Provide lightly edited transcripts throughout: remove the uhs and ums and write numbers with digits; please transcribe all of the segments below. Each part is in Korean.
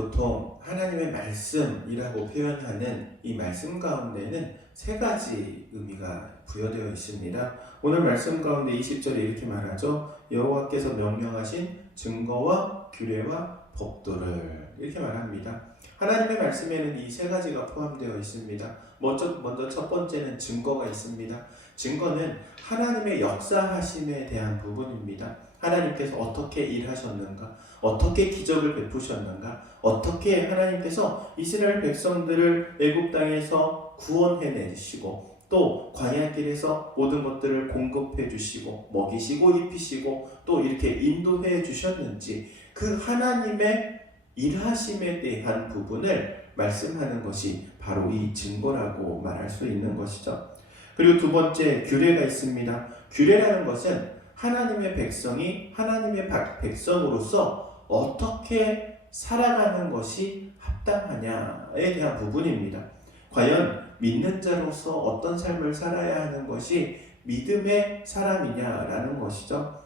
보통 하나님의 말씀이라고 표현하는 이 말씀 가운데는 세 가지 의미가 부여되어 있습니다. 오늘 말씀 가운데 20절에 이렇게 말하죠. 여호와께서 명령하신 증거와 규례와 법도를 이렇게 말합니다. 하나님의 말씀에는 이 세 가지가 포함되어 있습니다. 먼저 첫 번째는 증거가 있습니다. 증거는 하나님의 역사하심에 대한 부분입니다. 하나님께서 어떻게 일하셨는가, 어떻게 기적을 베푸셨는가, 어떻게 하나님께서 이스라엘 백성들을 애굽 땅에서 구원해내시고 또 광야길에서 모든 것들을 공급해 주시고 먹이시고 입히시고 또 이렇게 인도해 주셨는지 그 하나님의 일하심에 대한 부분을 말씀하는 것이 바로 이 증거라고 말할 수 있는 것이죠. 그리고 두 번째, 규례가 있습니다. 규례라는 것은 하나님의 백성이 하나님의 백성으로서 어떻게 살아가는 것이 합당하냐에 대한 부분입니다. 과연 믿는 자로서 어떤 삶을 살아야 하는 것이 믿음의 사람이냐라는 것이죠.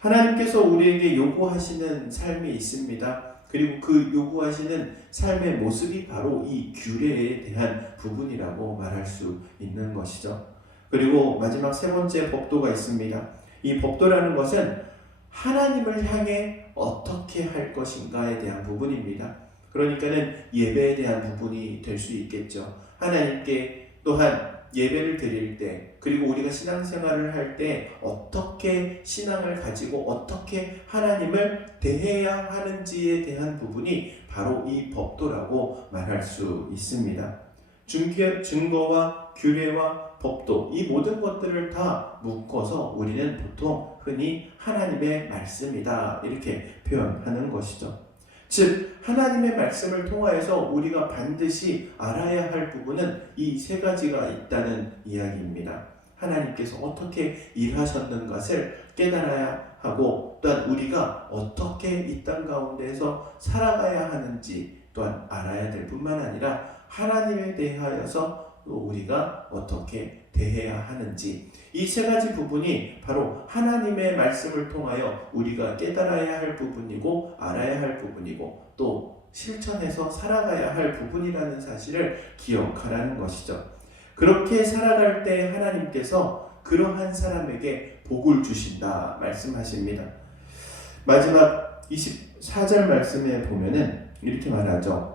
하나님께서 우리에게 요구하시는 삶이 있습니다. 그리고 그 요구하시는 삶의 모습이 바로 이 규례에 대한 부분이라고 말할 수 있는 것이죠. 그리고 마지막 세 번째 법도가 있습니다. 이 법도라는 것은 하나님을 향해 어떻게 할 것인가에 대한 부분입니다. 그러니까는 예배에 대한 부분이 될 수 있겠죠. 하나님께 또한 예배를 드릴 때, 그리고 우리가 신앙생활을 할 때 어떻게 신앙을 가지고 어떻게 하나님을 대해야 하는지에 대한 부분이 바로 이 법도라고 말할 수 있습니다. 증거와 규례와 법도, 이 모든 것들을 다 묶어서 우리는 보통 흔히 하나님의 말씀이다 이렇게 표현하는 것이죠. 즉 하나님의 말씀을 통하여서 우리가 반드시 알아야 할 부분은 이 세 가지가 있다는 이야기입니다. 하나님께서 어떻게 일하셨는 것을 깨달아야 하고, 또한 우리가 어떻게 이 땅 가운데에서 살아가야 하는지 또한 알아야 될 뿐만 아니라 하나님에 대하여서 우리가 어떻게 대해야 하는지, 이 세 가지 부분이 바로 하나님의 말씀을 통하여 우리가 깨달아야 할 부분이고 알아야 할 부분이고 또 실천해서 살아가야 할 부분이라는 사실을 기억하라는 것이죠. 그렇게 살아갈 때 하나님께서 그러한 사람에게 복을 주신다 말씀하십니다. 마지막 24절 말씀에 보면은 이렇게 말하죠.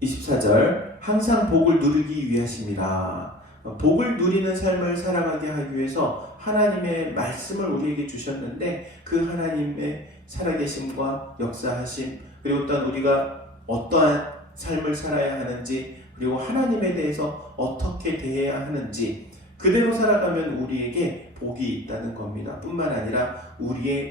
24절, 항상 복을 누리기 위하심이라. 복을 누리는 삶을 살아가게 하기 위해서 하나님의 말씀을 우리에게 주셨는데 그 하나님의 살아계심과 역사하심, 그리고 또한 우리가 어떠한 삶을 살아야 하는지, 그리고 하나님에 대해서 어떻게 대해야 하는지 그대로 살아가면 우리에게 복이 있다는 겁니다. 뿐만 아니라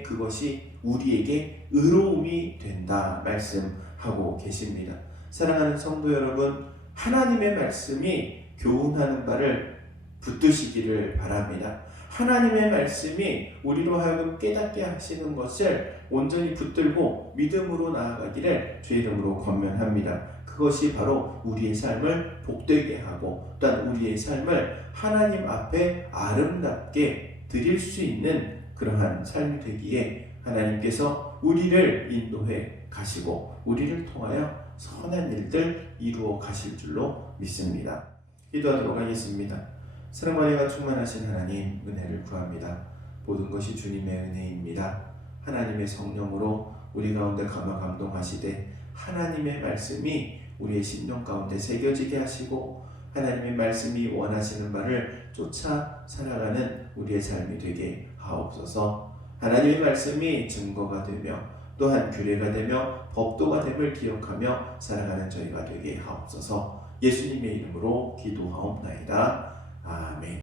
그것이 우리에게 의로움이 된다 말씀하고 계십니다. 사랑하는 성도 여러분, 하나님의 말씀이 교훈하는 바를 붙드시기를 바랍니다. 하나님의 말씀이 우리로 하여금 깨닫게 하시는 것을 온전히 붙들고 믿음으로 나아가기를 주의 이름으로 권면합니다. 그것이 바로 우리의 삶을 복되게 하고 또한 우리의 삶을 하나님 앞에 아름답게 드릴 수 있는 그러한 삶이 되기에 하나님께서 우리를 인도해 가시고 우리를 통하여 선한 일들 이루어 가실 줄로 믿습니다. 기도하도록 하겠습니다. 사랑과 은혜가 충만하신 하나님, 은혜를 구합니다. 모든 것이 주님의 은혜입니다. 하나님의 성령으로 우리 가운데 감동하시되 하나님의 말씀이 우리의 심령 가운데 새겨지게 하시고 하나님의 말씀이 원하시는 바를 쫓아 살아가는 우리의 삶이 되게 하옵소서. 하나님의 말씀이 증거가 되며 또한 규례가 되며 법도가 됨을 기억하며 살아가는 저희가 되게 하옵소서. 예수님의 이름으로 기도하옵나이다. 아멘.